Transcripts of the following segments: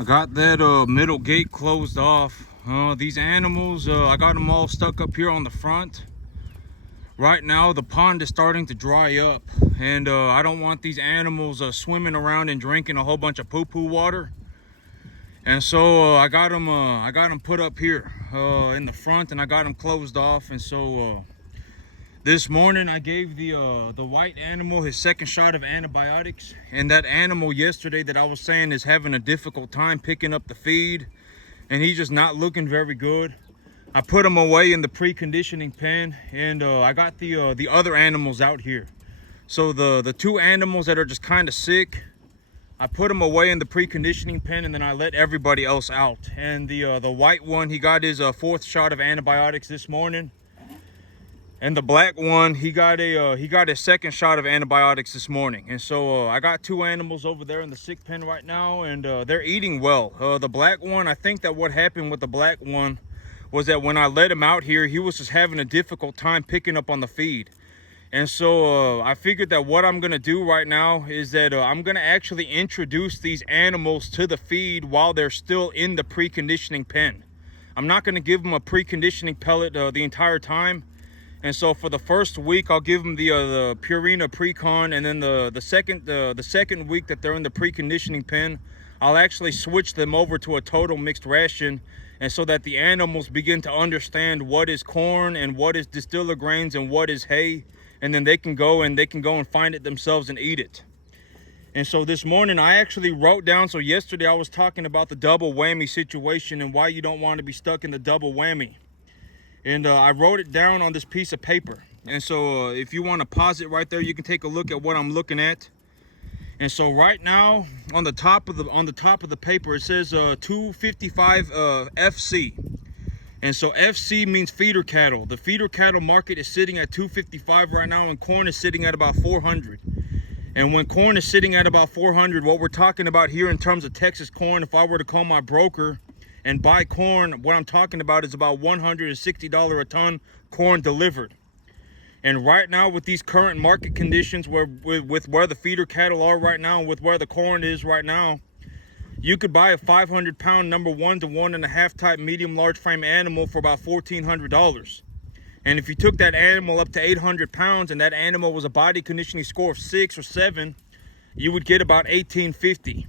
I got that middle gate closed off. These animals, I got them all stuck up here on the front. Right now the pond is starting to dry up, and I don't want these animals swimming around and drinking a whole bunch of poo-poo water. And so I got them put up here in the front, and I got them closed off. And so this morning I gave the white animal his second shot of antibiotics. And that animal yesterday that I was saying is having a difficult time picking up the feed, and he's just not looking very good. I put him away in the preconditioning pen, and I got the other animals out here. So the two animals that are just kind of sick, I put him away in the preconditioning pen, and then I let everybody else out. And the white one, he got his fourth shot of antibiotics this morning. And the black one, he got his second shot of antibiotics this morning. And so I got two animals over there in the sick pen right now, and they're eating well. The black one, I think that what happened with the black one was that when I let him out here, he was just having a difficult time picking up on the feed. And so I figured that what I'm gonna do right now is that I'm gonna actually introduce these animals to the feed while they're still in the preconditioning pen. I'm not gonna give them a preconditioning pellet the entire time. And so for the first week, I'll give them the Purina Precon, and then the second week that they're in the preconditioning pen, I'll actually switch them over to a total mixed ration, and so that the animals begin to understand what is corn and what is distiller grains and what is hay, and then they can go and find it themselves and eat it. And so this morning I actually wrote down, so yesterday I was talking about the double whammy situation and why you don't want to be stuck in the double whammy. And I wrote it down on this piece of paper. And so if you want to pause it right there, you can take a look at what I'm looking at. And so right now on the top of the paper, it says 255 FC. And so FC means feeder cattle. The feeder cattle market is sitting at 255 right now, and corn is sitting at about 400. And when corn is sitting at about 400, what we're talking about here in terms of Texas corn, if I were to call my broker and buy corn, what I'm talking about is about $160 a ton corn delivered. And right now, with these current market conditions, with where the feeder cattle are right now, and with where the corn is right now, you could buy a 500-pound number 1 to 1.5 type medium large frame animal for about $1,400. And if you took that animal up to 800 pounds and that animal was a body conditioning score of 6 or 7, you would get about $1,850.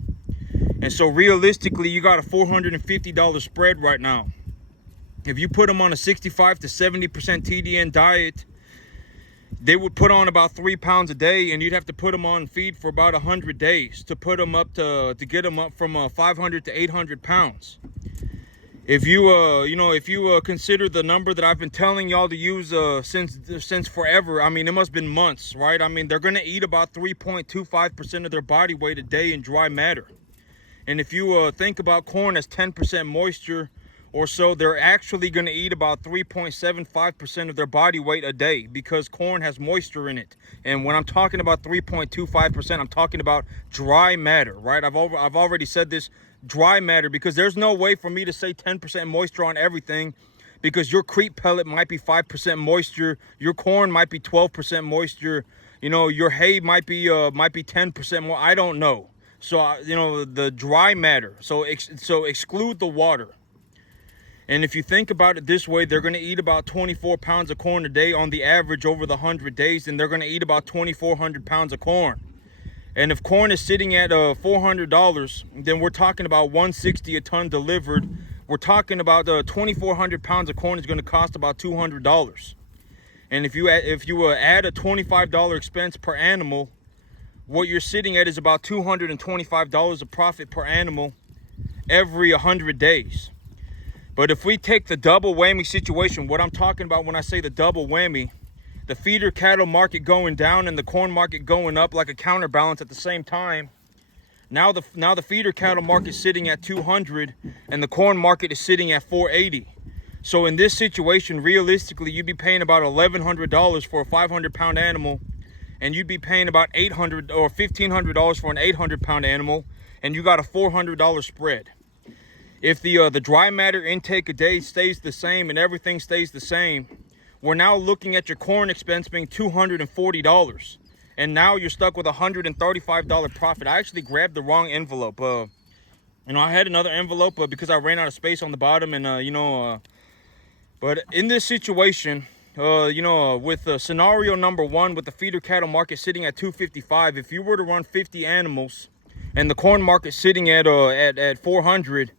And so realistically, you got a $450 spread right now. If you put them on a 65 to 70% TDN diet, they would put on about 3 pounds a day, and you'd have to put them on feed for about 100 days to put them up to get them up from 500 to 800 pounds. If you consider the number that I've been telling y'all to use since forever, I mean, it must have been months, right? I mean, they're gonna eat about 3.25% of their body weight a day in dry matter. And if you think about corn as 10% moisture or so, they're actually going to eat about 3.75% of their body weight a day, because corn has moisture in it. And when I'm talking about 3.25%, I'm talking about dry matter, right? I've already said this, dry matter, because there's no way for me to say 10% moisture on everything, because your creep pellet might be 5% moisture, your corn might be 12% moisture, your hay might be 10% more. I don't know. So the dry matter, so exclude the water. And if you think about it this way, they're going to eat about 24 pounds of corn a day on the average over the 100 days, and they're going to eat about 2,400 pounds of corn. And if corn is sitting at $400, then we're talking about $160 a ton delivered. We're talking about 2,400 pounds of corn is going to cost about $200. And if you add a $25 expense per animal, what you're sitting at is about $225 of profit per animal every 100 days. But if we take the double whammy situation, what I'm talking about when I say the double whammy, the feeder cattle market going down and the corn market going up like a counterbalance at the same time, now the feeder cattle market is sitting at 200 and the corn market is sitting at 480. So in this situation, realistically, you'd be paying about $1,100 for a 500-pound animal, and you'd be paying about $800 or $1,500 for an 800-pound animal, and you got a $400 spread. If the dry matter intake a day stays the same and everything stays the same, we're now looking at your corn expense being $240. And now you're stuck with $135 profit. I actually grabbed the wrong envelope. You know, I had another envelope, but because I ran out of space on the bottom, and but in this situation, with scenario number one, with the feeder cattle market sitting at 255, if you were to run 50 animals, and the corn market sitting at 400,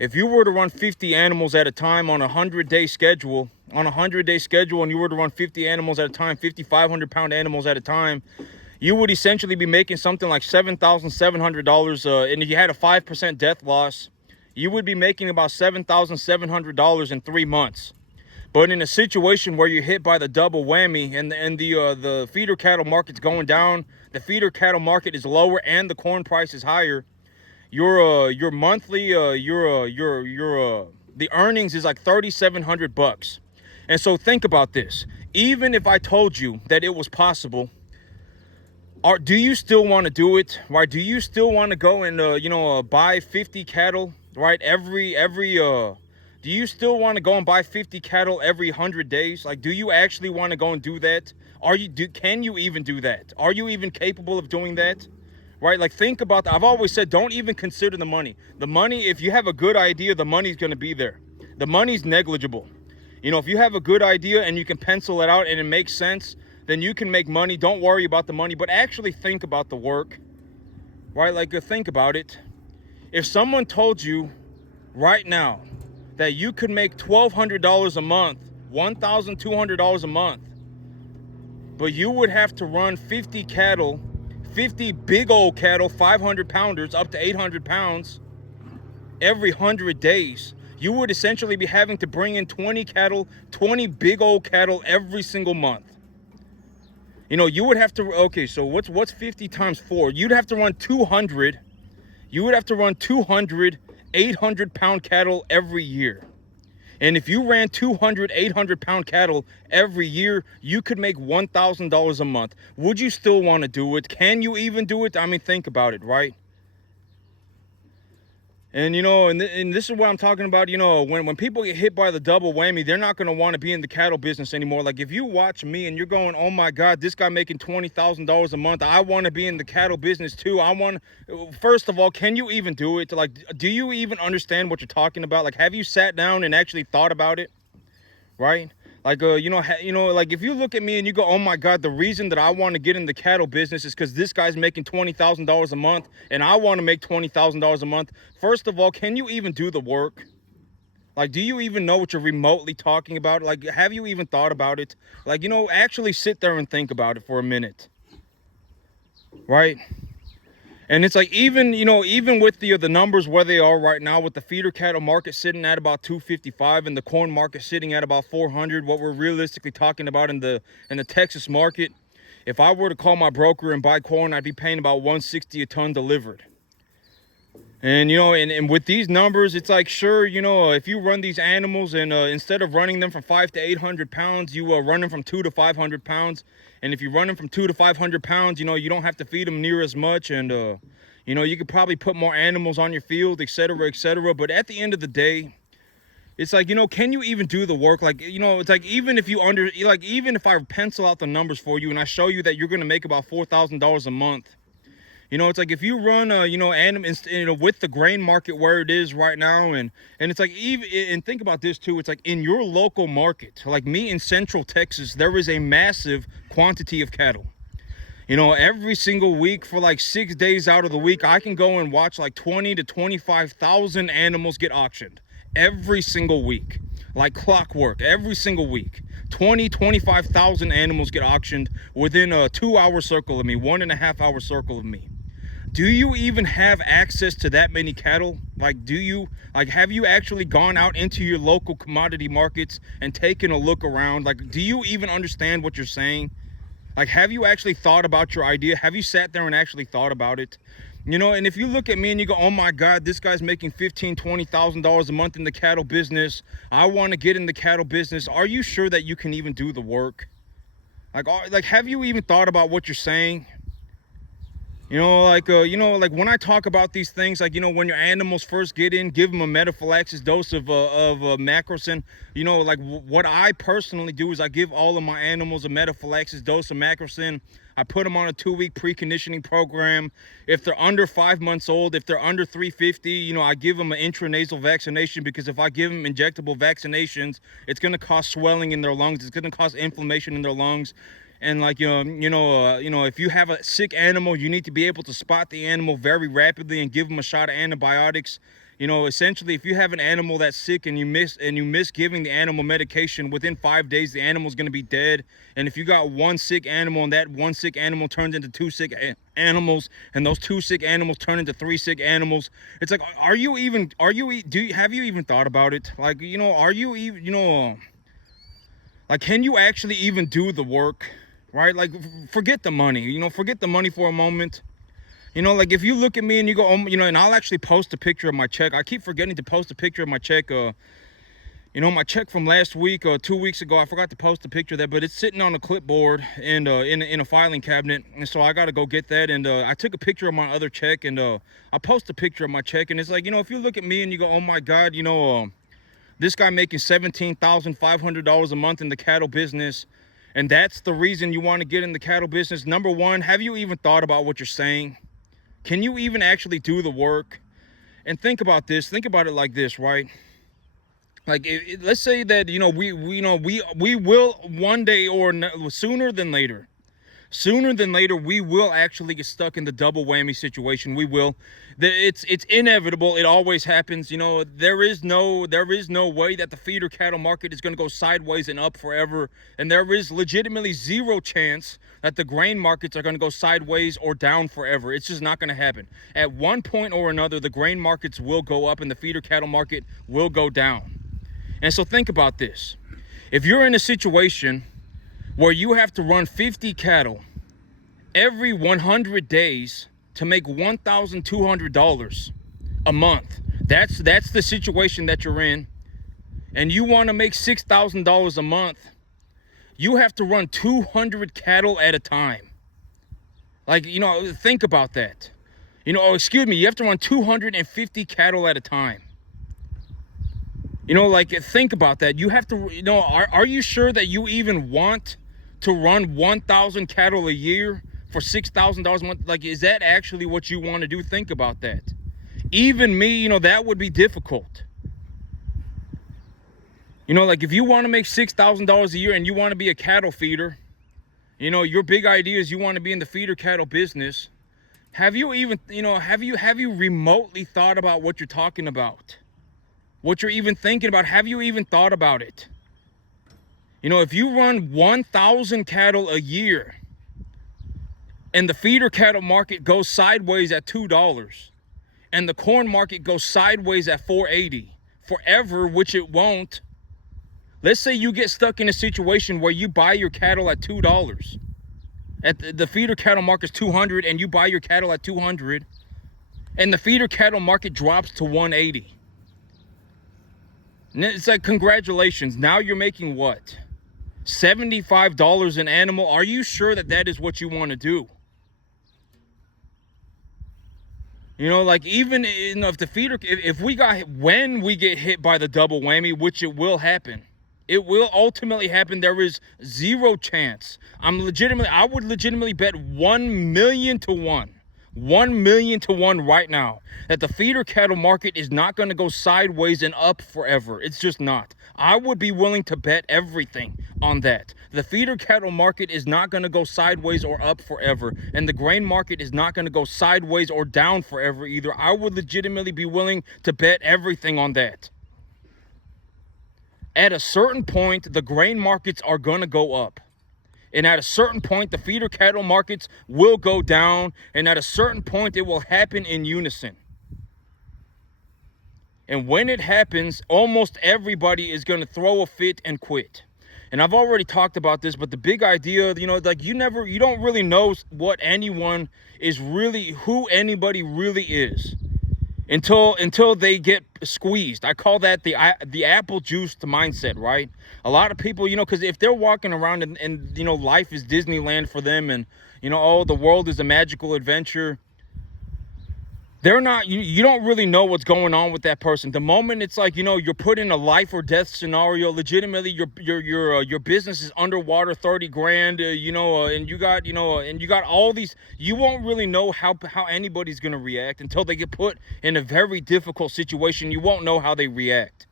if you were to run 50 animals at a time on a 100-day schedule, and you were to run 50 animals at a time, 5,500-pound animals at a time, you would essentially be making something like $7,700. And if you had a 5% death loss, you would be making about $7,700 in 3 months. But in a situation where you're hit by the double whammy and the feeder cattle market's going down, the feeder cattle market is lower, and the corn price is higher, your monthly the earnings is like $3,700. And so think about this. Even if I told you that it was possible, do you still want to do it? Right? Do you still want to go and buy 50 cattle, right? Do you still want to go and buy 50 cattle every 100 days? Like, do you actually want to go and do that? Can you even do that? Are you even capable of doing that? Right? Like, think about that. I've always said, don't even consider the money. The money, if you have a good idea, the money's going to be there. The money's negligible. You know, if you have a good idea and you can pencil it out and it makes sense, then you can make money. Don't worry about the money, but actually think about the work, right? Like, think about it. If someone told you right now that you could make $1,200 a month, $1,200 a month, but you would have to run 50 cattle, 50 big old cattle, 500 pounders up to 800 pounds every 100 days, you would essentially be having to bring in 20 cattle, 20 big old cattle every single month. You know, you would have to, okay, so what's 50 times 4? You'd have to run 200. You would have to run 200 800-pound cattle every year. And if you ran 200 800-pound cattle every year, you could make $1,000 a month. Would you still want to do it? Can you even do it? I mean, think about it, right? And, and this is what I'm talking about. When people get hit by the double whammy, they're not going to want to be in the cattle business anymore. Like, if you watch me and you're going, oh my God, this guy making $20,000 a month, I want to be in the cattle business too. First of all, can you even do it? Like, do you even understand what you're talking about? Like, have you sat down and actually thought about it? Right? Like, like, if you look at me and you go, oh my God, the reason that I want to get in the cattle business is because this guy's making $20,000 a month and I want to make $20,000 a month. First of all, can you even do the work? Like, do you even know what you're remotely talking about? Like, have you even thought about it? Like, actually sit there and think about it for a minute. Right? And it's like, even with the numbers where they are right now, with the feeder cattle market sitting at about 255 and the corn market sitting at about 400, what we're realistically talking about in the Texas market, if I were to call my broker and buy corn, I'd be paying about $160 a ton delivered. And, and with these numbers, it's like, sure, if you run these animals and instead of running them from 500 to 800 pounds, you run them from 200 to 500 pounds. And if you run them from 200 to 500 pounds, you don't have to feed them near as much. And, you could probably put more animals on your field, et cetera, et cetera. But at the end of the day, it's like, can you even do the work? Like, it's like, even if I pencil out the numbers for you and I show you that you're going to make about $4,000 a month, it's like, if you run, with the grain market where it is right now, and it's like, and think about this too, it's like, in your local market, like me in Central Texas, there is a massive quantity of cattle. Every single week for like 6 days out of the week, I can go and watch like 20 to 25,000 animals get auctioned every single week, like clockwork. Every single week, 25,000 animals get auctioned within a 2-hour circle of me, 1.5 hour circle of me. Do you even have access to that many cattle? Like, have you actually gone out into your local commodity markets and taken a look around? Like, do you even understand what you're saying? Like, have you actually thought about your idea? Have you sat there and actually thought about it? And if you look at me and you go, oh my God, this guy's making $15,000, $20,000 a month in the cattle business, I want to get in the cattle business. Are you sure that you can even do the work? Like, have you even thought about what you're saying? Like when I talk about these things, like, when your animals first get in, give them a metaphylaxis dose of macrocin. Like what I personally do is I give all of my animals a metaphylaxis dose of macrocin. I put them on a 2-week preconditioning program. If they're under 5 months old, if they're under 350, I give them an intranasal vaccination, because if I give them injectable vaccinations, it's going to cause swelling in their lungs. It's going to cause inflammation in their lungs. And like, if you have a sick animal, you need to be able to spot the animal very rapidly and give them a shot of antibiotics. Essentially, if you have an animal that's sick and you miss giving the animal medication, within 5 days, the animal's going to be dead. And if you got one sick animal and that one sick animal turns into 2 sick animals, and those 2 sick animals turn into 3 sick animals, it's like, have you even thought about it? Like, are you even, like, can you actually even do the work? Right? Like, forget the money, forget the money for a moment. Like, if you look at me and you go, and I'll actually post a picture of my check. I keep forgetting to post a picture of my check. My check from last week or 2 weeks ago, I forgot to post a picture of that, but it's sitting on a clipboard and in a filing cabinet. And so I got to go get that. And I took a picture of my other check, and I post a picture of my check. And it's like, if you look at me and you go, oh my God, this guy making $17,500 a month in the cattle business, and that's the reason you want to get in the cattle business. Number one, have you even thought about what you're saying? Can you even actually do the work? And think about this. Think about it like this, right? Like, let's say that, we will one day, or sooner than later, we will actually get stuck in the double whammy situation. We will. It's inevitable. It always happens. There is no way that the feeder cattle market is going to go sideways and up forever. And there is legitimately zero chance that the grain markets are going to go sideways or down forever. It's just not going to happen. At one point or another, the grain markets will go up and the feeder cattle market will go down. And so think about this. If you're in a situation where you have to run 50 cattle every 100 days to make $1,200 a month, that's the situation that you're in, and you want to make $6,000 a month, you have to run 200 cattle at a time. Like, think about that. You have to run 250 cattle at a time. Like, think about that. You have to, are you sure that you even want to run 1,000 cattle a year for $6,000 a month? Like, is that actually what you want to do? Think about that. Even me, that would be difficult. Like, if you want to make $6,000 a year and you want to be a cattle feeder, your big idea is you want to be in the feeder cattle business. Have you even, have you remotely thought about what you're talking about? What you're even thinking about? Have you even thought about it? If you run 1,000 cattle a year and the feeder cattle market goes sideways at $2 and the corn market goes sideways at $4.80 forever, which it won't. Let's say you get stuck in a situation where you buy your cattle at $2. At the feeder cattle market's $200 and you buy your cattle at $200 and the feeder cattle market drops to $180. And it's like, congratulations. Now you're making what? $75 an animal. Are you sure that that is what you want to do? Like, even if the feeder, when we get hit by the double whammy, which it will happen, it will ultimately happen. There is zero chance. I would legitimately bet 1 million to 1. 1 million to 1 right now that the feeder cattle market is not going to go sideways and up forever. It's just not. I would be willing to bet everything on that. The feeder cattle market is not going to go sideways or up forever, and the grain market is not going to go sideways or down forever either. I would legitimately be willing to bet everything on that. At a certain point, the grain markets are going to go up. And at a certain point, the feeder cattle markets will go down. And at a certain point, it will happen in unison. And when it happens, almost everybody is going to throw a fit and quit. And I've already talked about this, but the big idea, like, you don't really know what anyone is really, who anybody really is. until they get squeezed. I call that the apple juice mindset, right? A lot of people, because if they're walking around and life is Disneyland for them, and oh, the world is a magical adventure, they're not, you don't really know what's going on with that person. The moment it's like, you're put in a life or death scenario, legitimately your business is underwater, 30 grand, and you got all these, you won't really know how anybody's going to react until they get put in a very difficult situation. You won't know how they react.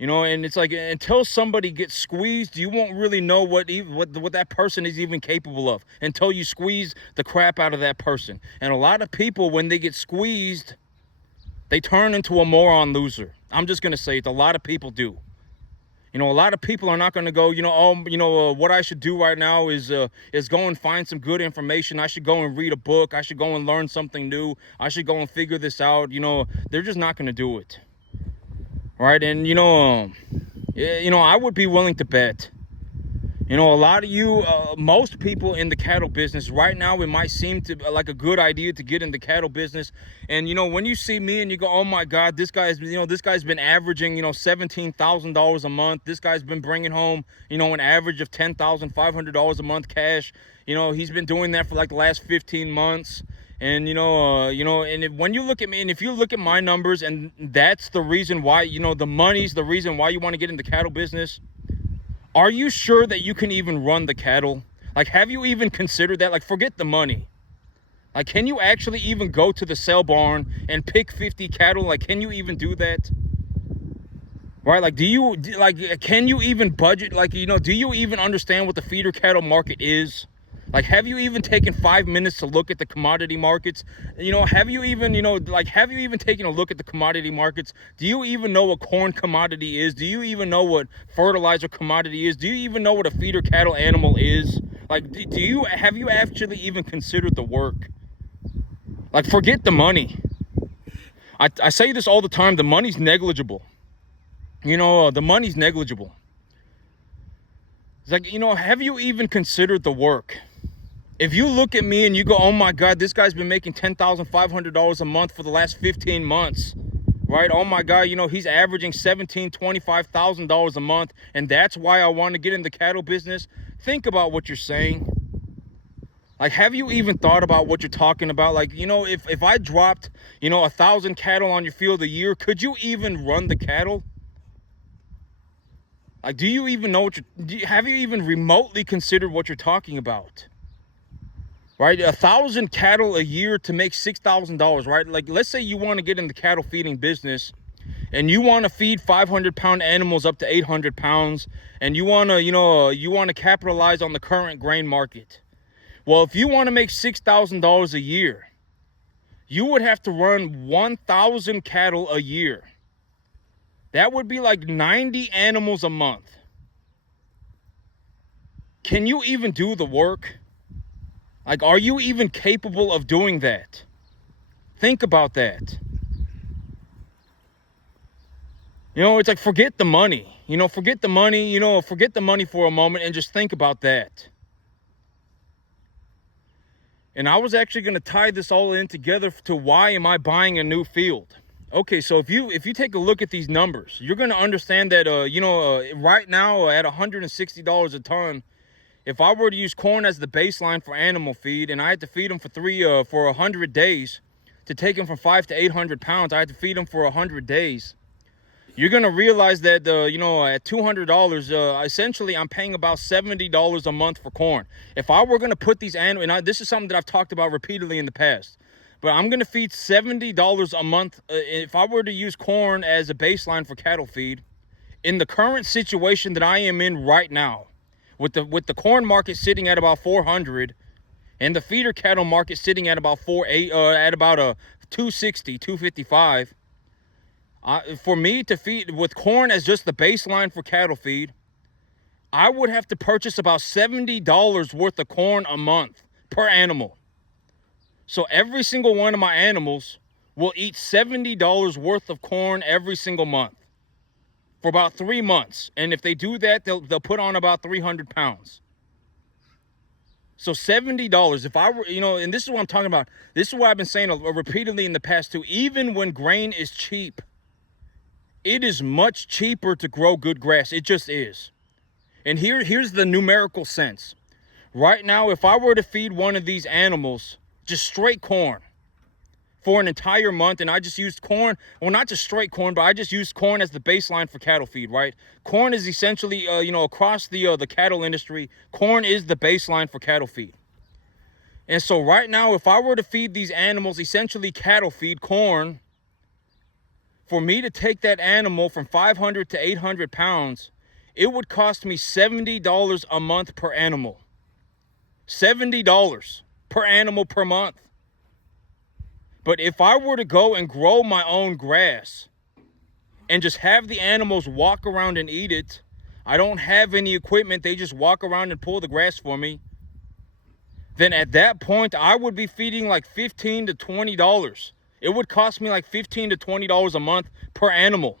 And it's like, until somebody gets squeezed, you won't really know what that person is even capable of until you squeeze the crap out of that person. And a lot of people, when they get squeezed, they turn into a moron loser. I'm just going to say it. A lot of people do. A lot of people are not going to go, what I should do right now is go and find some good information. I should go and read a book. I should go and learn something new. I should go and figure this out. They're just not going to do it. Right, and I would be willing to bet, a lot of you, most people in the cattle business right now, it might seem to like a good idea to get in the cattle business. And when you see me and you go, oh my God, this guy's been averaging $17,000 a month. This guy's been bringing home an average of $10,500 a month cash. He's been doing that for like the last 15 months. And when you look at me, and if you look at my numbers, and that's the reason why, the money's the reason why you want to get in the cattle business. Are you sure that you can even run the cattle? Like, have you even considered that? Like, forget the money. Like, can you actually even go to the sale barn and pick 50 cattle? Like, can you even do that? Right? Like, can you even budget? Like, do you even understand what the feeder cattle market is? Like, have you even taken 5 minutes to look at the commodity markets? Have you even taken a look at the commodity markets? Do you even know what corn commodity is? Do you even know what fertilizer commodity is? Do you even know what a feeder cattle animal is? Like, have you actually even considered the work? Like, forget the money. I say this all the time. The money's negligible. The money's negligible. It's like, have you even considered the work? If you look at me and you go, oh my God, this guy's been making $10,500 a month for the last 15 months, right? Oh my God, he's averaging $17,000, $25,000 a month, and that's why I want to get in the cattle business. Think about what you're saying. Like, have you even thought about what you're talking about? Like, if I dropped, 1,000 cattle on your field a year, could you even run the cattle? Like, do you even know have you even remotely considered what you're talking about? Right, 1,000 cattle a year to make $6,000, right? Like, let's say you want to get in the cattle feeding business, and you want to feed 500-pound animals up to 800 pounds, and you want to capitalize on the current grain market. Well, if you want to make $6,000 a year, you would have to run 1,000 cattle a year. That would be like 90 animals a month. Can you even do the work? Like, are you even capable of doing that? Think about that. It's like, forget the money. Forget the money, forget the money for a moment and just think about that. And I was actually going to tie this all in together to why am I buying a new field? Okay, so if you take a look at these numbers, you're going to understand that, right now at $160 a ton, if I were to use corn as the baseline for animal feed, and I had to feed them for 100 days, to take them from 500 to 800 pounds, I had to feed them for 100 days. You're gonna realize that at $200, essentially I'm paying about $70 a month for corn. If I were gonna put these animals, and this is something that I've talked about repeatedly in the past, but I'm gonna feed $70 a month. If I were to use corn as a baseline for cattle feed, in the current situation that I am in right now, with the corn market sitting at about 400 and the feeder cattle market sitting at about 260, 255, for me to feed with corn as just the baseline for cattle feed, I would have to purchase about $70 worth of corn a month per animal. So every single one of my animals will eat $70 worth of corn every single month for about 3 months. And if they do that, they'll put on about 300 pounds. So $70, if I were, and this is what I'm talking about. This is what I've been saying repeatedly in the past too. Even when grain is cheap, it is much cheaper to grow good grass. It just is. And here's the numerical sense. Right now, if I were to feed one of these animals just straight corn for an entire month, and I just used corn, well, not just straight corn, but I just used corn as the baseline for cattle feed, right? Corn is essentially, across the cattle industry, corn is the baseline for cattle feed. And so right now, if I were to feed these animals essentially cattle feed, corn, for me to take that animal from 500 to 800 pounds, it would cost me $70 a month per animal. $70 per animal per month. But if I were to go and grow my own grass and just have the animals walk around and eat it, I don't have any equipment, they just walk around and pull the grass for me, then at that point I would be feeding like $15 to $20. It would cost me like $15 to $20 a month per animal.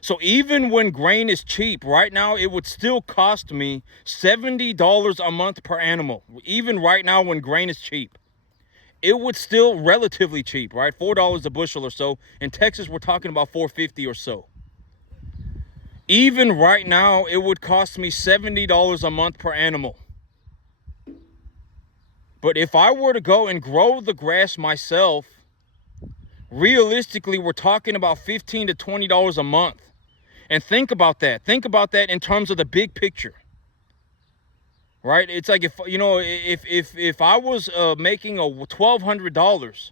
So even when grain is cheap, right now it would still cost me $70 a month per animal. Even right now when grain is cheap, it would still relatively cheap, right? $4 a bushel or so. In Texas, we're talking about $4.50 or so. Even right now, it would cost me $70 a month per animal. But if I were to go and grow the grass myself, realistically, we're talking about $15 to $20 a month. And think about that. Think about that in terms of the big picture. Right? It's like if I was making $1,200,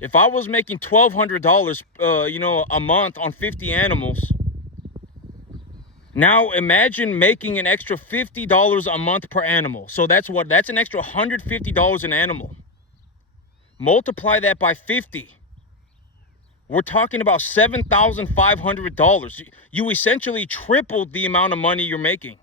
if I was making $1,200 a month on 50 animals, now imagine making an extra $50 a month per animal. So that's an extra $150 an animal. Multiply that by 50. We're talking about $7,500. You essentially tripled the amount of money you're making.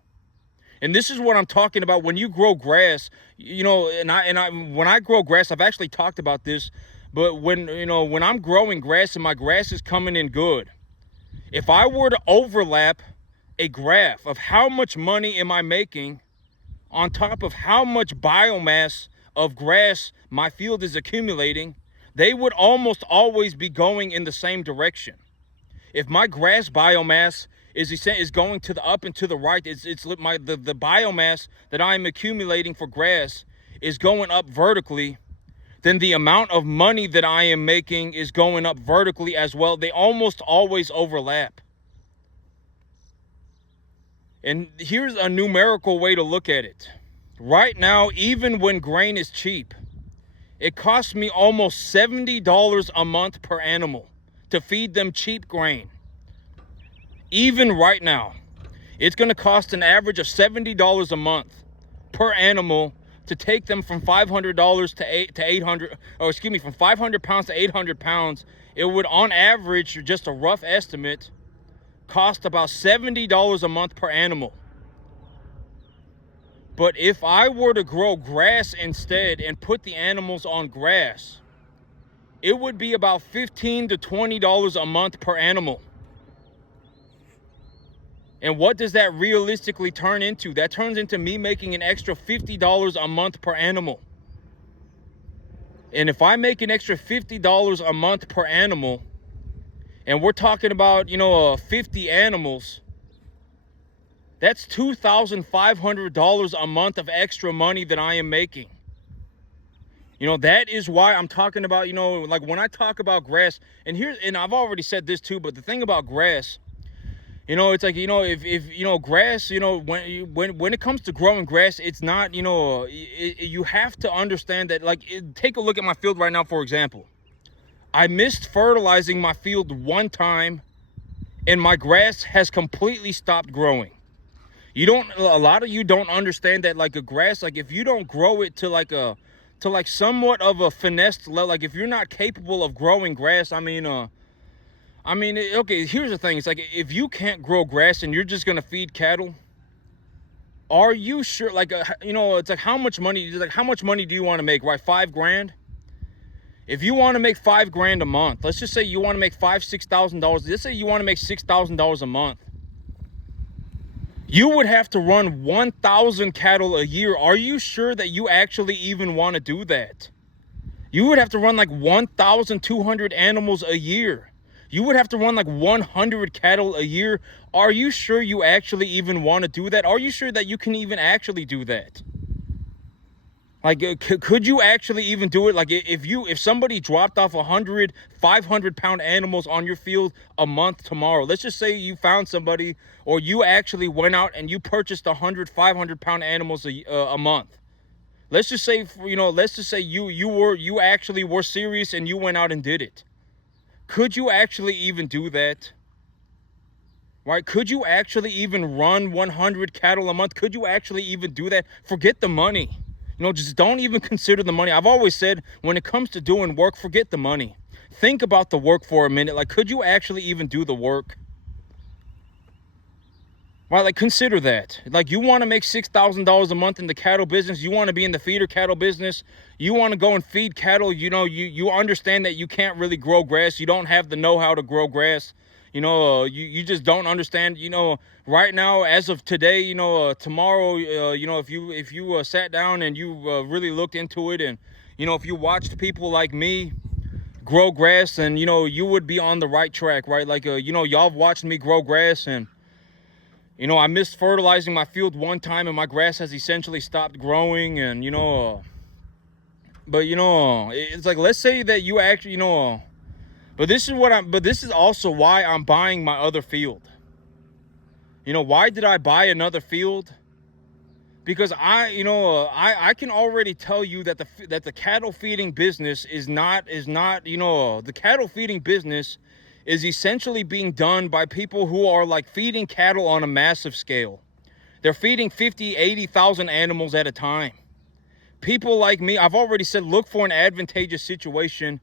And this is what I'm talking about when you grow grass, when I grow grass, I've actually talked about this, but when I'm growing grass and my grass is coming in good, if I were to overlap a graph of how much money am I making on top of how much biomass of grass my field is accumulating, they would almost always be going in the same direction. If my grass biomass is going to the up and to the right, the biomass that I'm accumulating for grass is going up vertically, then the amount of money that I am making is going up vertically as well. They almost always overlap. And here's a numerical way to look at it. Right now, even when grain is cheap, it costs me almost $70 a month per animal to feed them cheap grain. Even right now, it's going to cost an average of $70 a month per animal to take them from $500 to 800, from 500 pounds to 800 pounds. It would, on average, just a rough estimate, cost about $70 a month per animal. But if I were to grow grass instead and put the animals on grass, it would be about $15 to $20 a month per animal. And what does that realistically turn into? That turns into me making an extra $50 a month per animal. And if I make an extra $50 a month per animal, and we're talking about, 50 animals, that's $2,500 a month of extra money that I am making. That is why I'm talking about, like when I talk about grass, and I've already said this too, but the thing about grass, it's like, if grass, when it comes to growing grass, it's not, you have to understand that, like, take a look at my field right now, for example. I missed fertilizing my field one time and my grass has completely stopped growing. A lot of you don't understand that, like, a grass, like, if you don't grow it to somewhat of a finessed level, like, if you're not capable of growing grass, okay, here's the thing. It's like, if you can't grow grass and you're just going to feed cattle, are you sure, it's like, how much money do you want to make, right? $5,000? If you want to make $5,000 a month, let's just say you want to make $6,000. Let's say you want to make $6,000 a month. You would have to run 1,000 cattle a year. Are you sure that you actually even want to do that? You would have to run like 1,200 animals a year. You would have to run like 100 cattle a year. Are you sure you actually even want to do that? Are you sure that you can even actually do that? Like, could you actually even do it? Like, if somebody dropped off 100, 500-pound animals on your field a month tomorrow, let's just say you found somebody, or you actually went out and you purchased 100, 500-pound animals a month. Let's just say, you actually were serious and you went out and did it. Could you actually even do that? Right? Could you actually even run 100 cattle a month? Could you actually even do that? Forget the money. Just don't even consider the money. I've always said, when it comes to doing work, forget the money. Think about the work for a minute. Like, could you actually even do the work? Right? Like, consider that. Like, you want to make $6,000 a month in the cattle business. You want to be in the feeder cattle business. You want to go and feed cattle. You understand that you can't really grow grass. You don't have the know-how to grow grass. You just don't understand. Right now, as of today, tomorrow, if you sat down and you really looked into it, and if you watched people like me grow grass, and you would be on the right track, right? Like, y'all have watched me grow grass, and I missed fertilizing my field one time, and my grass has essentially stopped growing, and but it's like, let's say that you actually but this is also why I'm buying my other field. Why did I buy another field? Because I can already tell you that the cattle feeding business is not the cattle feeding business is essentially being done by people who are like feeding cattle on a massive scale. They're feeding 50, 80,000 animals at a time. People like me, I've already said, look for an advantageous situation.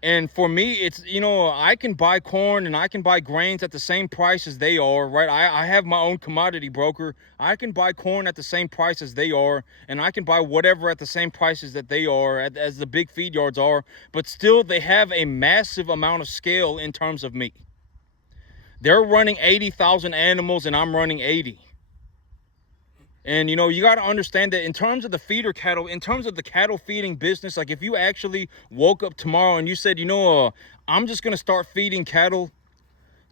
And for me, it's, I can buy corn and I can buy grains at the same price as they are, right? I have my own commodity broker. I can buy corn at the same price as they are, and I can buy whatever at the same prices that they are, as the big feed yards are. But still, they have a massive amount of scale in terms of me. They're running 80,000 animals and I'm running 80. And, you got to understand that in terms of the feeder cattle, in terms of the cattle feeding business, like if you actually woke up tomorrow and you said, I'm just going to start feeding cattle,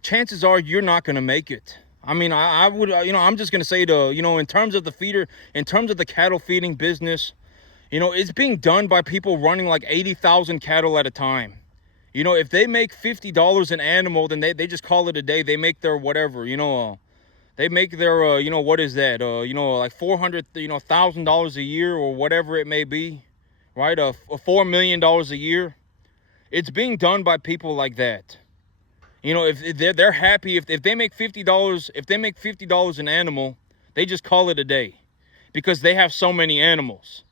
chances are you're not going to make it. I mean, I would, I'm just going to say in terms of the cattle feeding business, it's being done by people running like 80,000 cattle at a time. If they make $50 an animal, then they just call it a day. They make their whatever, they make their, what is that? Like $400,000 a year or whatever it may be, right? $4 million a year. It's being done by people like that. If they're happy, if they make $50 an animal, they just call it a day because they have so many animals.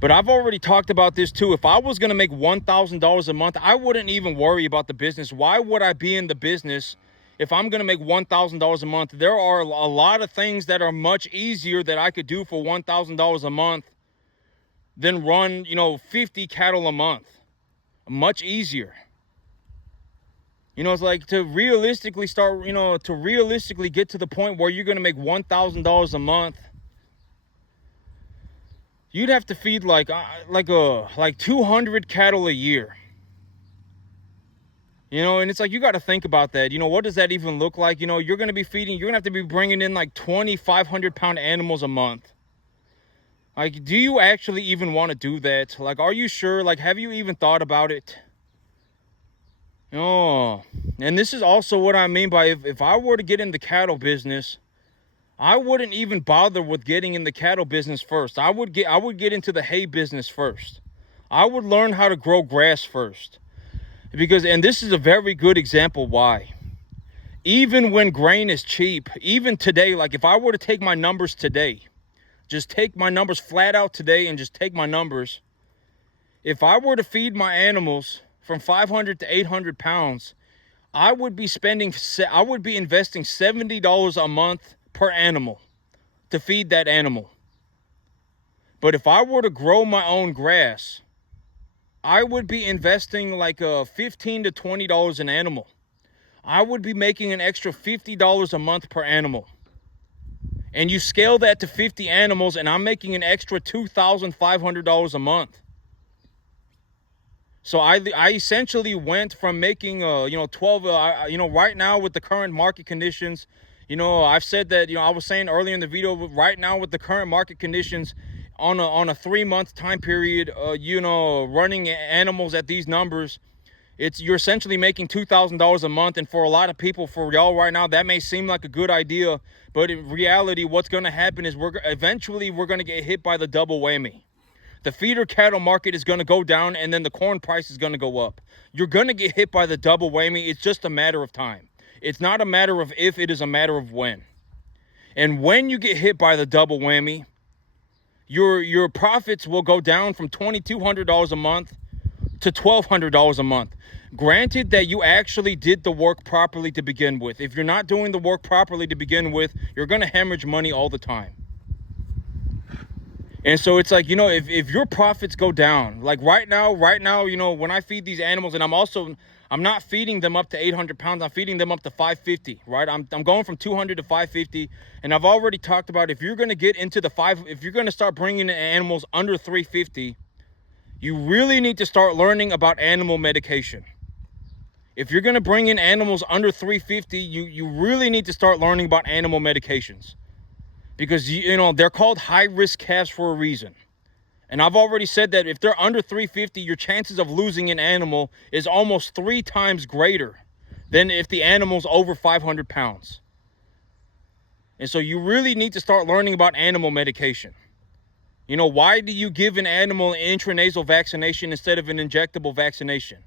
But I've already talked about this too. If I was going to make $1,000 a month, I wouldn't even worry about the business. Why would I be in the business? If I'm going to make $1,000 a month, there are a lot of things that are much easier that I could do for $1,000 a month than run, 50 cattle a month. Much easier. It's like to realistically get to the point where you're going to make $1,000 a month, you'd have to feed like 200 cattle a year. And it's like, you got to think about that. What does that even look like? You're going to have to be bringing in like 2,500-pound animals a month. Like, do you actually even want to do that? Like, are you sure? Like, have you even thought about it? And this is also what I mean by if I were to get in the cattle business, I wouldn't even bother with getting in the cattle business first. I would get into the hay business first. I would learn how to grow grass first. And this is a very good example why. Even when grain is cheap, even today, like if I were to take my numbers today, just take my numbers flat out today and just take my numbers. If I were to feed my animals from 500 to 800 pounds, I would be investing $70 a month per animal to feed that animal. But if I were to grow my own grass, I would be investing like $15 to $20 an animal. I would be making an extra $50 a month per animal. and you scale that to 50 animals, and I'm making an extra $2,500 a month. So I essentially went from making 12 right now with the current market conditions, I've said that, I was saying earlier in the video, right now with the current market conditions on a 3-month time period, running animals at these numbers, you're essentially making $2,000 a month. And for a lot of people, for y'all right now, that may seem like a good idea, but in reality, what's going to happen is eventually we're going to get hit by the double whammy. The feeder cattle market is going to go down, and then the corn price is going to go up. You're going to get hit by the double whammy. It's just a matter of time. It's not a matter of if, it is a matter of when. And when you get hit by the double whammy, your profits will go down from $2,200 a month to $1,200 a month. Granted that you actually did the work properly to begin with. If you're not doing the work properly to begin with, you're going to hemorrhage money all the time. And so it's like, if your profits go down, like right now, when I feed these animals, and I'm not feeding them up to 800 pounds, I'm feeding them up to 550, right? I'm going from 200 to 550. And I've already talked about, if you're going to get into if you're going to start bringing in animals under 350, you really need to start learning about animal medication. If you're going to bring in animals under 350, you really need to start learning about animal medications. Because, they're called high-risk calves for a reason. And I've already said that if they're under 350, your chances of losing an animal is almost 3 times greater than if the animal's over 500 pounds. And so you really need to start learning about animal medication. Why do you give an animal an intranasal vaccination instead of an injectable vaccination?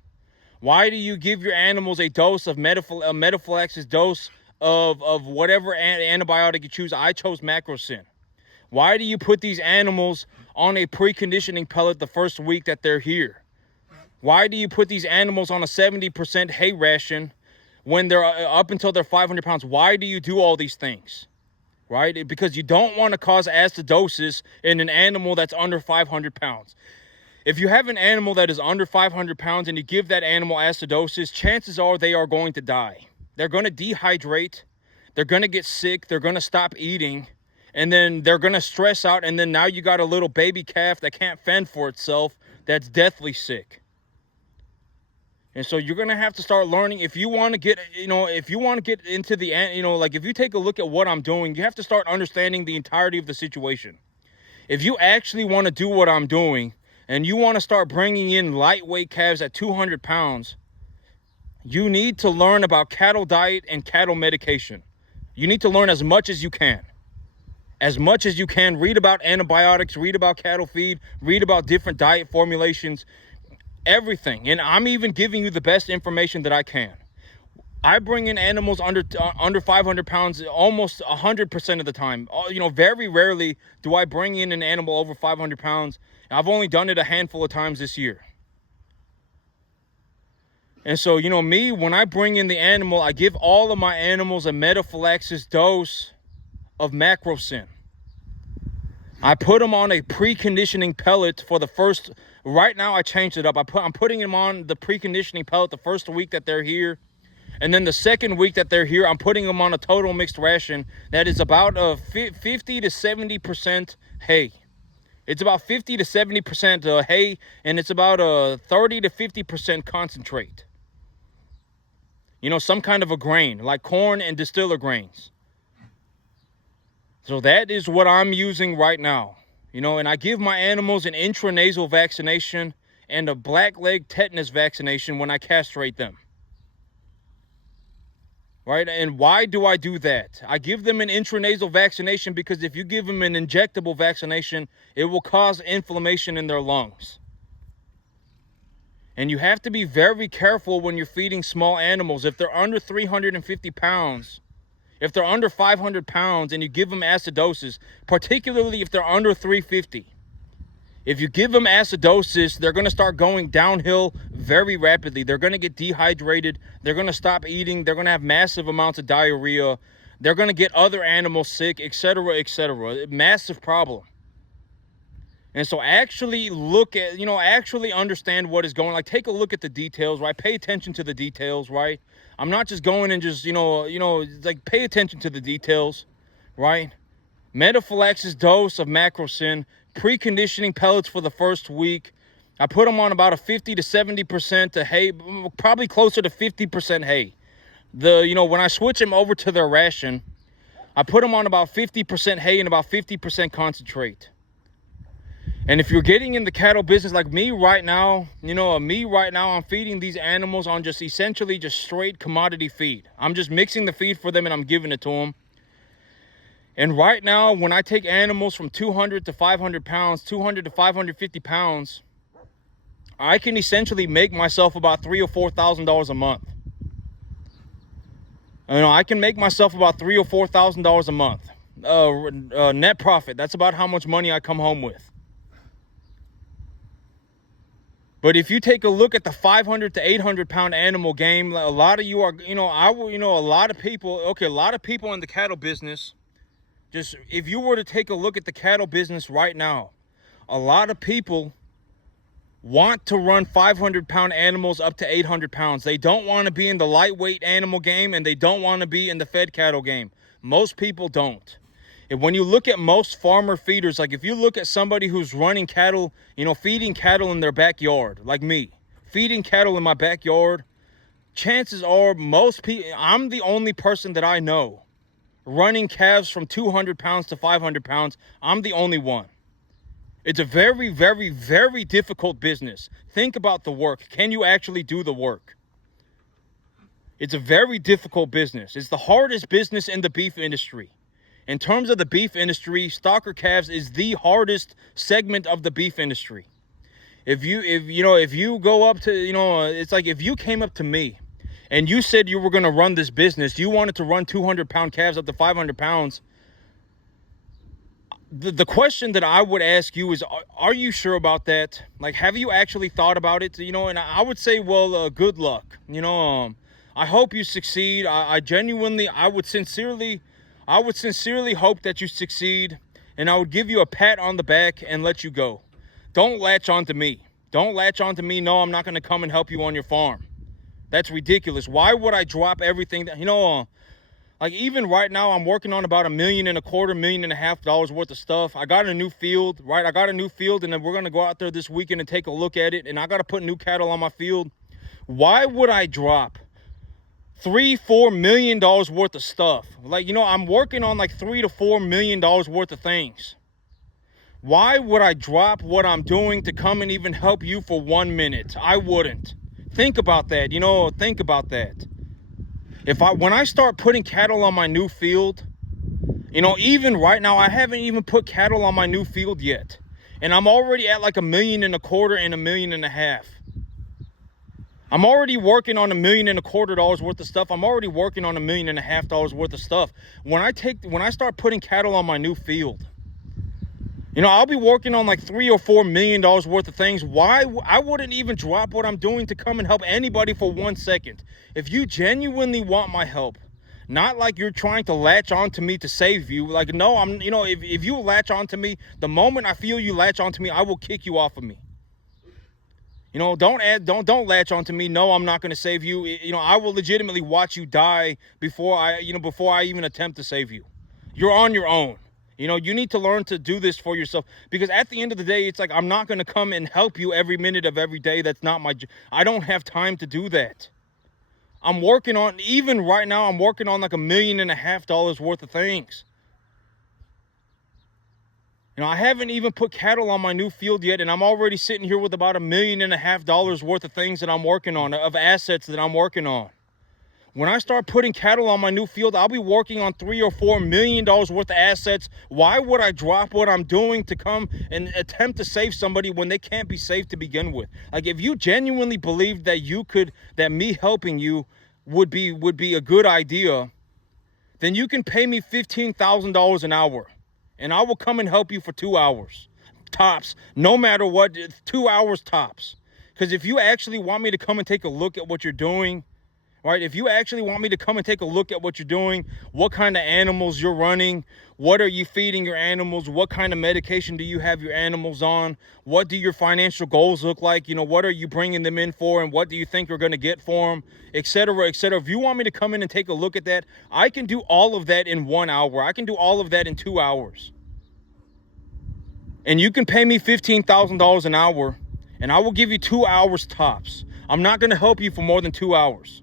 Why do you give your animals a dose of metaphylaxis dose of whatever antibiotic you choose? I chose macrocin. Why do you put these animals on a preconditioning pellet the first week that they're here? Why do you put these animals on a 70% hay ration when they're up until they're 500 pounds? Why do you do all these things? Right? Because you don't want to cause acidosis in an animal that's under 500 pounds. If you have an animal that is under 500 pounds and you give that animal acidosis, chances are they are going to die. They're going to dehydrate, they're going to get sick, they're going to stop eating, and then they're going to stress out, and then now you got a little baby calf that can't fend for itself, that's deathly sick. And so you're going to have to start learning, if you want to get, into the, if you take a look at what I'm doing, you have to start understanding the entirety of the situation. If you actually want to do what I'm doing, and you want to start bringing in lightweight calves at 200 pounds, you need to learn about cattle diet and cattle medication. You need to learn as much as you can. As much as you can. Read about antibiotics, read about cattle feed, read about different diet formulations, everything. And I'm even giving you the best information that I can. I bring in animals under 500 pounds almost 100% of the time. Very rarely do I bring in an animal over 500 pounds. I've only done it a handful of times this year. And so, me, when I bring in the animal, I give all of my animals a metaphylaxis dose of macrocin. I put them on a preconditioning pellet for the first, right now I changed it up. I'm putting them on the preconditioning pellet the first week that they're here. And then the second week that they're here, I'm putting them on a total mixed ration that is about 50 to 70% hay. It's about 50 to 70% hay, and it's about 30 to 50% concentrate. Some kind of a grain, like corn and distiller grains. So that is what I'm using right now. And I give my animals an intranasal vaccination and a blackleg tetanus vaccination when I castrate them. Right? And why do I do that? I give them an intranasal vaccination because if you give them an injectable vaccination, it will cause inflammation in their lungs. And you have to be very careful when you're feeding small animals. If they're under 350 pounds, if they're under 500 pounds and you give them acidosis, particularly if they're under 350, if you give them acidosis, they're going to start going downhill very rapidly. They're going to get dehydrated. They're going to stop eating. They're going to have massive amounts of diarrhea. They're going to get other animals sick, etc., etc. Massive problem. And so actually look at, actually understand what is going on. Like, take a look at the details, right? Pay attention to the details, right? I'm not just going and just, like, pay attention to the details, right? metaphylaxis dose of macrocin, preconditioning pellets for the first week. I put them on about a 50 to 70% to hay, probably closer to 50% hay. When I switch them over to their ration, I put them on about 50% hay and about 50% concentrate. And if you're getting in the cattle business like me right now, I'm feeding these animals on just essentially just straight commodity feed. I'm just mixing the feed for them and I'm giving it to them. And right now, when I take animals from 200 to 500 pounds, 200 to 550 pounds, I can essentially make myself about $3,000 or $4,000 a month. I can make myself about $3,000 or $4,000 a month. Net profit, that's about how much money I come home with. But if you take a look at the 500 to 800 pound animal game, a lot of you are, a lot of people in the cattle business, just if you were to take a look at the cattle business right now, a lot of people want to run 500 pound animals up to 800 pounds. They don't want to be in the lightweight animal game and they don't want to be in the fed cattle game. Most people don't. And when you look at most farmer feeders, like if you look at somebody who's running cattle, feeding cattle in their backyard, like me, feeding cattle in my backyard, chances are most people, I'm the only person that I know running calves from 200 pounds to 500 pounds. I'm the only one. It's a very, very, very difficult business. Think about the work. Can you actually do the work? It's a very difficult business. It's the hardest business in the beef industry. In terms of the beef industry, stocker calves is the hardest segment of the beef industry. If you go up to, it's like if you came up to me and you said you were going to run this business, you wanted to run 200 pound calves up to 500 pounds. The question that I would ask you is, are you sure about that? Like, have you actually thought about it? And I would say, well, good luck. I hope you succeed. I would sincerely hope that you succeed, and I would give you a pat on the back and let you go. Don't latch on to me. Don't latch on to me. No, I'm not going to come and help you on your farm. That's ridiculous. Why would I drop everything that, like even right now, I'm working on about $1.25 million, $1.5 million worth of stuff. I got a new field, right? I got a new field, and then we're going to go out there this weekend and take a look at it, and I got to put new cattle on my field. Why would I drop $3-4 million worth of stuff? Like, I'm working on like $3 to $4 million worth of things. Why would I drop what I'm doing to come and even help you for 1 minute? I wouldn't. Think about that. Think about that. When I start putting cattle on my new field, even right now, I haven't even put cattle on my new field yet. And I'm already at like $1.25 million and $1.5 million. I'm already working on $1.25 million worth of stuff. I'm already working on $1.5 million worth of stuff. When I start putting cattle on my new field, I'll be working on like $3 or $4 million worth of things. Why? I wouldn't even drop what I'm doing to come and help anybody for 1 second. If you genuinely want my help, not like you're trying to latch on to me to save you. Like, no, if you latch on to me, the moment I feel you latch on to me, I will kick you off of me. Don't latch on to me. No, I'm not going to save you. I will legitimately watch you die before I even attempt to save you. You're on your own. You need to learn to do this for yourself, because at the end of the day, it's like, I'm not going to come and help you every minute of every day. That's not I don't have time to do that. Even right now, I'm working on like $1.5 million worth of things. I haven't even put cattle on my new field yet, and I'm already sitting here with about $1.5 million worth of things that I'm working on, of assets that I'm working on. When I start putting cattle on my new field, I'll be working on $3 or $4 million worth of assets. Why would I drop what I'm doing to come and attempt to save somebody when they can't be saved to begin with? Like, if you genuinely believe that me helping you would be a good idea, then you can pay me $15,000 an hour, and I will come and help you for 2 hours tops. No matter what, 2 hours tops. Because if you actually want me to come and take a look at what you're doing, right? If you actually want me to come and take a look at what you're doing, what kind of animals you're running, what are you feeding your animals, what kind of medication do you have your animals on, what do your financial goals look like, you know, what are you bringing them in for, and what do you think you're going to get for them, etc., etc. If you want me to come in and take a look at that, I can do all of that in 1 hour. I can do all of that in 2 hours. And you can pay me $15,000 an hour, and I will give you 2 hours tops. I'm not going to help you for more than 2 hours.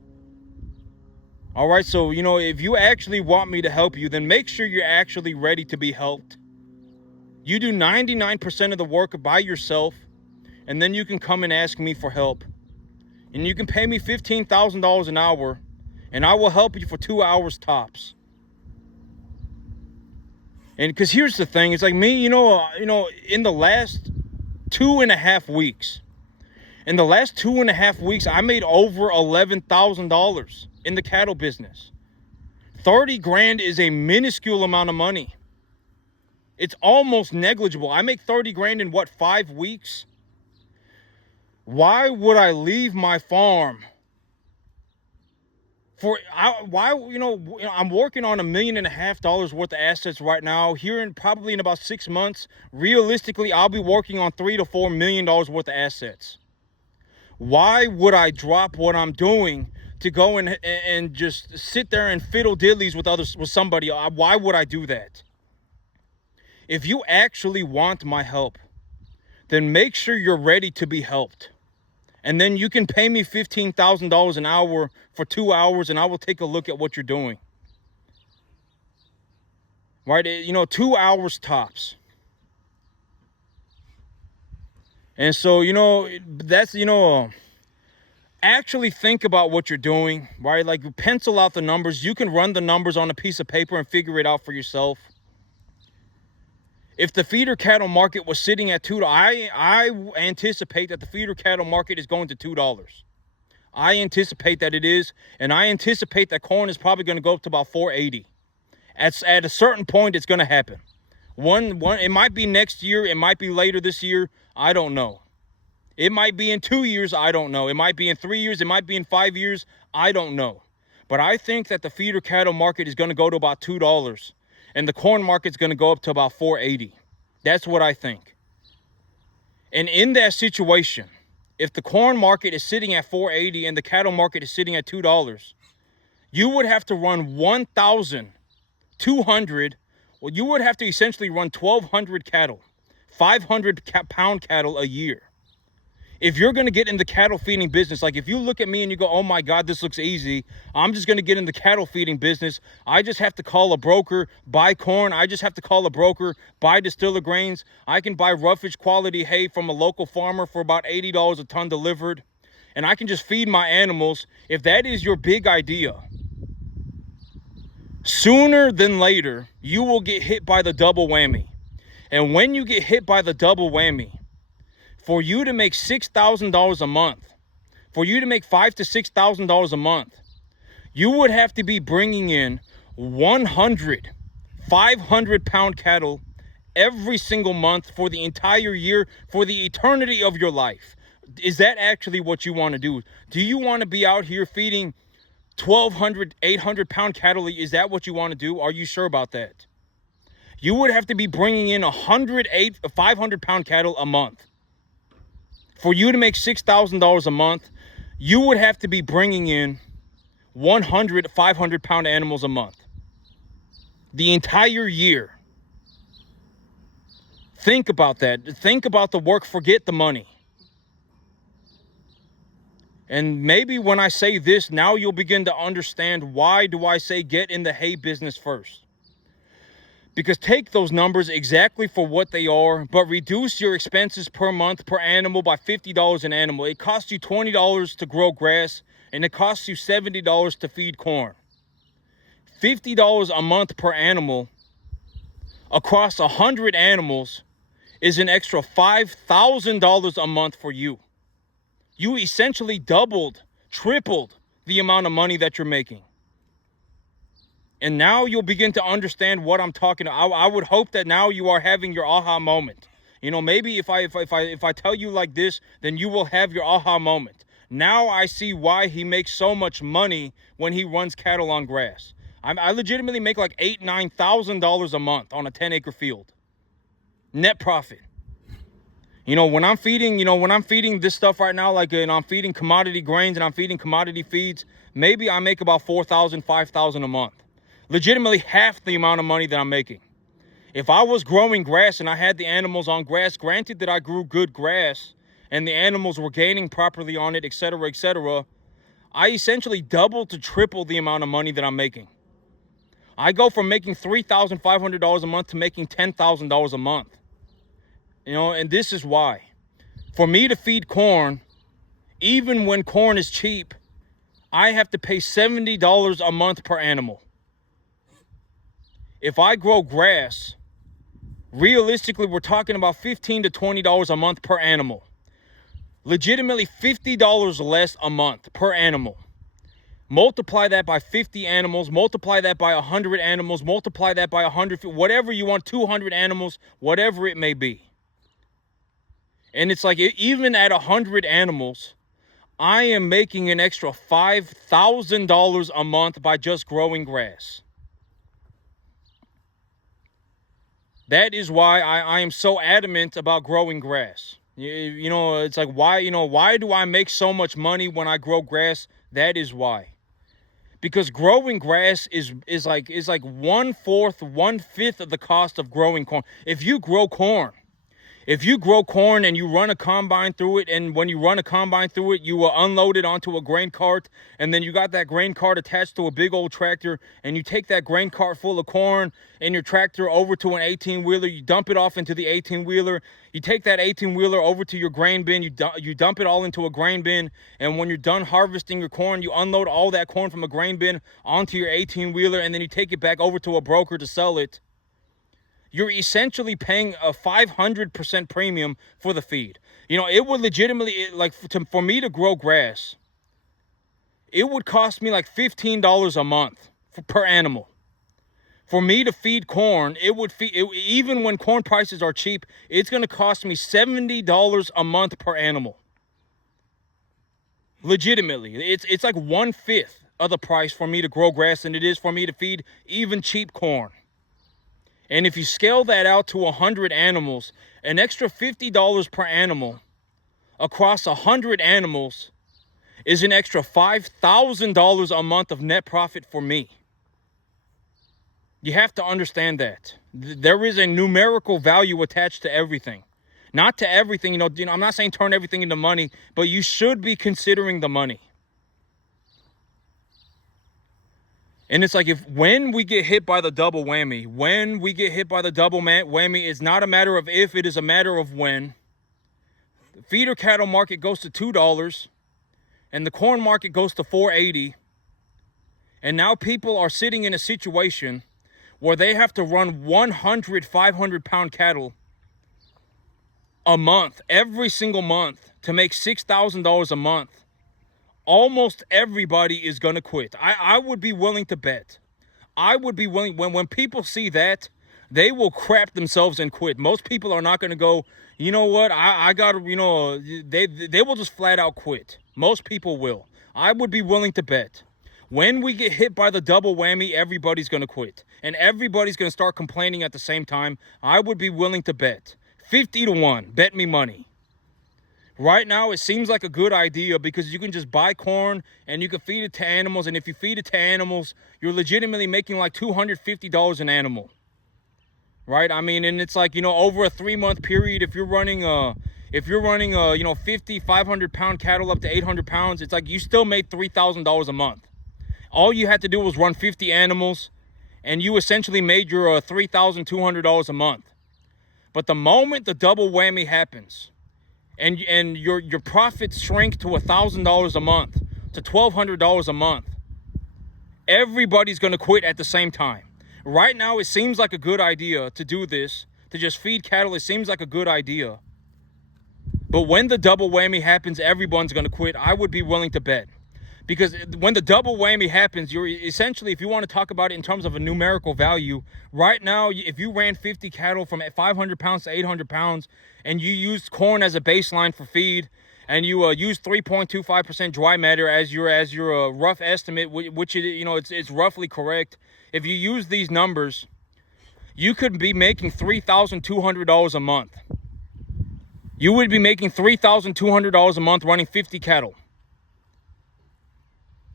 All right, so, you know, if you actually want me to help you, then make sure you're actually ready to be helped. You do 99% of the work by yourself, and then you can come and ask me for help. And you can pay me $15,000 an hour, and I will help you for 2 hours tops. And because here's the thing, it's like me, in the last 2.5 weeks, I made over $11,000 in the cattle business. 30 grand is a minuscule amount of money. It's almost negligible. I make 30 grand in 5 weeks? Why would I leave my farm I'm working on $1.5 million worth of assets right now. Probably in about 6 months, realistically, I'll be working on $3 to $4 million worth of assets. Why would I drop what I'm doing to go and just sit there and fiddle diddlies with somebody? Why would I do that? If you actually want my help, then make sure you're ready to be helped. And then you can pay me $15,000 an hour for 2 hours, and I will take a look at what you're doing. Right? 2 hours tops. And so, that's, actually think about what you're doing, right? Like, pencil out the numbers. You can run the numbers on a piece of paper and figure it out for yourself. If the feeder cattle market was sitting at $2, I anticipate that the feeder cattle market is going to $2. I anticipate that it is, and I anticipate that corn is probably going to go up to about $4.80. At a certain point, it's going to happen. It might be next year, it might be later this year, I don't know. It might be in 2 years, I don't know. It might be in 3 years, it might be in 5 years, I don't know. But I think that the feeder cattle market is going to go to about $2. And the corn market's going to go up to about $4.80. That's what I think. And in that situation, if the corn market is sitting at $4.80 and the cattle market is sitting at $2, you would have to run 1,200. Well, you would have to essentially run 1,200 cattle, 500-pound cattle a year. If you're going to get in the cattle feeding business, like if you look at me and you go, oh my God, this looks easy, I'm just going to get in the cattle feeding business. I just have to call a broker, buy corn. I just have to call a broker, buy distiller grains. I can buy roughage quality hay from a local farmer for about $80 a ton delivered. And I can just feed my animals. If that is your big idea, sooner than later, you will get hit by the double whammy. And when you get hit by the double whammy, for you to make $6,000 a month, for you to make $5,000 to $6,000 a month, you would have to be bringing in 100 500-pound cattle every single month for the entire year, for the eternity of your life. Is that actually what you want to do? Do you want to be out here feeding 1,200, 800-pound cattle? Is that what you want to do? Are you sure about that? You would have to be bringing in 500-pound cattle a month. For you to make $6,000 a month, you would have to be bringing in 100 500-pound animals a month. The entire year. Think about that. Think about the work. Forget the money. And maybe when I say this, now you'll begin to understand why do I say get in the hay business first. Because take those numbers exactly for what they are, but reduce your expenses per month per animal by $50 an animal. It costs you $20 to grow grass, and it costs you $70 to feed corn. $50 a month per animal across 100 animals is an extra $5,000 a month for you. You essentially doubled, tripled the amount of money that you're making. And now you'll begin to understand what I'm talking about. I would hope that now you are having your aha moment. Maybe if I tell you like this, then you will have your aha moment. Now I see why he makes so much money when he runs cattle on grass. I legitimately make like $8,000-9,000 a month on a 10-acre field. Net profit. When I'm feeding this stuff right now, like I'm feeding commodity grains and I'm feeding commodity feeds, maybe I make about $4,000, $5,000 a month. Legitimately half the amount of money that I'm making. If I was growing grass and I had the animals on grass, granted that I grew good grass and the animals were gaining properly on it, etc., I essentially double to triple the amount of money that I'm making. I go from making $3,500 a month to making $10,000 a month. And this is why. For me to feed corn, even when corn is cheap, I have to pay $70 a month per animal. If I grow grass, realistically, we're talking about $15 to $20 a month per animal. Legitimately $50 less a month per animal. Multiply that by 50 animals, multiply that by 100 animals, multiply that by 100, whatever you want, 200 animals, whatever it may be. And it's like, even at 100 animals, I am making an extra $5,000 a month by just growing grass. That is why I am so adamant about growing grass. It's like, why do I make so much money when I grow grass? That is why. Because growing grass is like 1/4, 1/5 of the cost of growing corn. If you grow corn and you run a combine through it, and when you run a combine through it, you will unload it onto a grain cart, and then you got that grain cart attached to a big old tractor, and you take that grain cart full of corn and your tractor over to an 18-wheeler, you dump it off into the 18-wheeler, you take that 18-wheeler over to your grain bin, you dump it all into a grain bin, and when you're done harvesting your corn, you unload all that corn from a grain bin onto your 18-wheeler, and then you take it back over to a broker to sell it. You're essentially paying a 500% premium for the feed. It would legitimately, for me to grow grass, it would cost me like $15 a month per animal. For me to feed corn, even when corn prices are cheap, it's going to cost me $70 a month per animal. Legitimately, it's like 1/5 of the price for me to grow grass than it is for me to feed even cheap corn. And if you scale that out to 100 animals, an extra $50 per animal across 100 animals is an extra $5,000 a month of net profit for me. You have to understand that. There is a numerical value attached to everything. Not to everything, I'm not saying turn everything into money, but you should be considering the money. And it's like, when we get hit by the double whammy, it's not a matter of if, it is a matter of when. The feeder cattle market goes to $2 and the corn market goes to $4.80. And now people are sitting in a situation where they have to run 100 500-pound cattle a month, every single month, to make $6,000 a month. Almost everybody is going to quit. I would be willing to bet. When people see that, they will crap themselves and quit. Most people are not going to go, you know what, I got to, they will just flat out quit. Most people will. I would be willing to bet. When we get hit by the double whammy, everybody's going to quit. And everybody's going to start complaining at the same time. I would be willing to bet. 50 to 1. Bet me money. Right now, it seems like a good idea because you can just buy corn and you can feed it to animals. And if you feed it to animals, you're legitimately making like $250 an animal. Right? I mean, and it's like, over a 3-month period, if you're running 50, 500-pound cattle up to 800 pounds, it's like you still made $3,000 a month. All you had to do was run 50 animals and you essentially made your $3,200 a month. But the moment the double whammy happens, and your profits shrink to $1,000 a month, to $1,200 a month, everybody's going to quit at the same time. Right now, it seems like a good idea to do this, to just feed cattle. It seems like a good idea. But when the double whammy happens, everyone's going to quit. I would be willing to bet. Because when the double whammy happens, you're essentially, if you want to talk about it in terms of a numerical value, right now, if you ran 50 cattle from 500 pounds to 800 pounds and you used corn as a baseline for feed, and you use 3.25% dry matter as your rough estimate, which it's roughly correct. If you use these numbers, you could be making $3,200 a month. You would be making $3,200 a month running 50 cattle.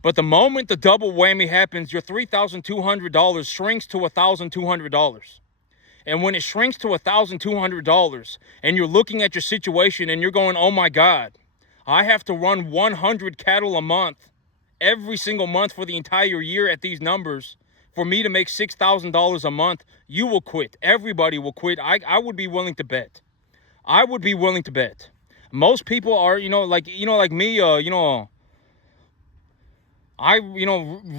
But the moment the double whammy happens, your $3,200 shrinks to $1,200. And when it shrinks to $1,200 and you're looking at your situation and you're going, oh my God, I have to run 100 cattle a month every single month for the entire year at these numbers for me to make $6,000 a month, you will quit. Everybody will quit. I would be willing to bet. I would be willing to bet. Most people are, like me,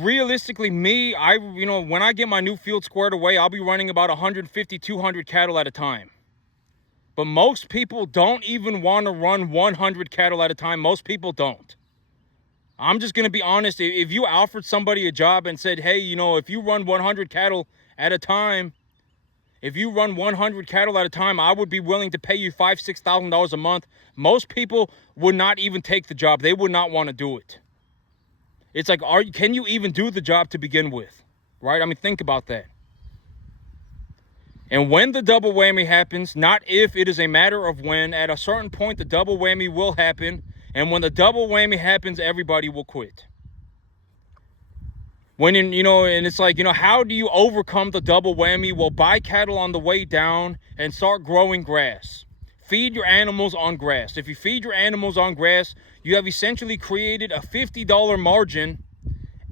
realistically, when I get my new field squared away, I'll be running about 150, 200 cattle at a time. But most people don't even want to run 100 cattle at a time. Most people don't. I'm just going to be honest. If you offered somebody a job and said, hey, if you run 100 cattle at a time, I would be willing to pay you $5,000, $6,000 a month. Most people would not even take the job. They would not want to do it. It's like, can you even do the job to begin with? Right? I mean, think about that. And when the double whammy happens, not if, it is a matter of when, at a certain point, the double whammy will happen. And when the double whammy happens, everybody will quit. And it's like, how do you overcome the double whammy? Well, buy cattle on the way down and start growing grass. Feed your animals on grass. If you feed your animals on grass, you have essentially created a $50 margin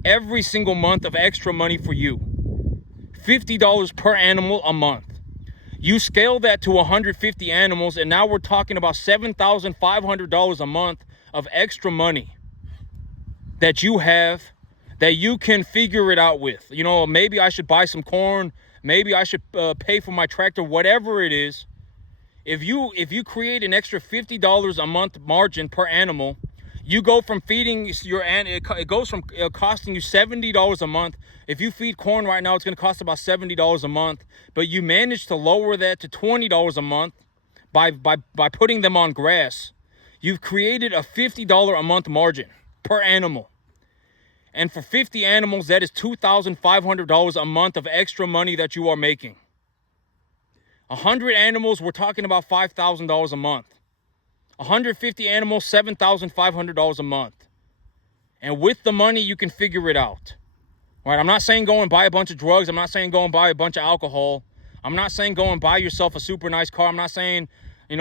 every single month of extra money for you. $50 per animal a month. You scale that to 150 animals, and now we're talking about $7,500 a month of extra money that you have, that you can figure it out with. Maybe I should buy some corn. Maybe I should pay for my tractor, whatever it is. If you create an extra $50 a month margin per animal, you go from feeding it goes from costing you $70 a month. If you feed corn right now, it's going to cost about $70 a month, but you manage to lower that to $20 a month by putting them on grass. You've created a $50 a month margin per animal. And for 50 animals, that is $2,500 a month of extra money that you are making. 100 animals, we're talking about $5,000 a month. 150 animals, $7,500 a month. And with the money, you can figure it out. All right, I'm not saying go and buy a bunch of drugs. I'm not saying go and buy a bunch of alcohol. I'm not saying go and buy yourself a super nice car. I'm not saying, put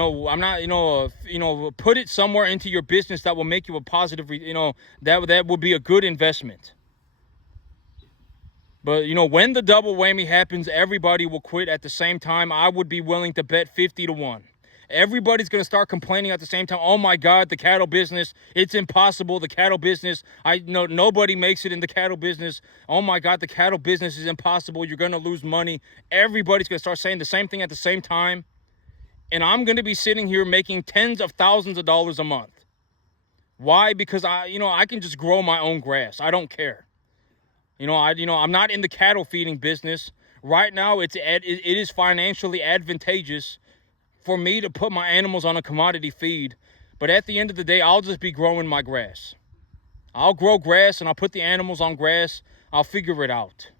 it somewhere into your business that will make you a positive, that will be a good investment. But, when the double whammy happens, everybody will quit at the same time. I would be willing to bet 50-1. Everybody's going to start complaining at the same time. Oh, my God, the cattle business, it's impossible. The cattle business, nobody makes it in the cattle business. Oh, my God, the cattle business is impossible. You're going to lose money. Everybody's going to start saying the same thing at the same time. And I'm going to be sitting here making tens of thousands of dollars a month. Why? Because I can just grow my own grass. I don't care. I'm not in the cattle feeding business. Right now, it is financially advantageous for me to put my animals on a commodity feed. But at the end of the day, I'll just be growing my grass. I'll grow grass and I'll put the animals on grass. I'll figure it out.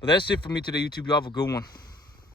But that's it for me today, YouTube. Y'all have a good one.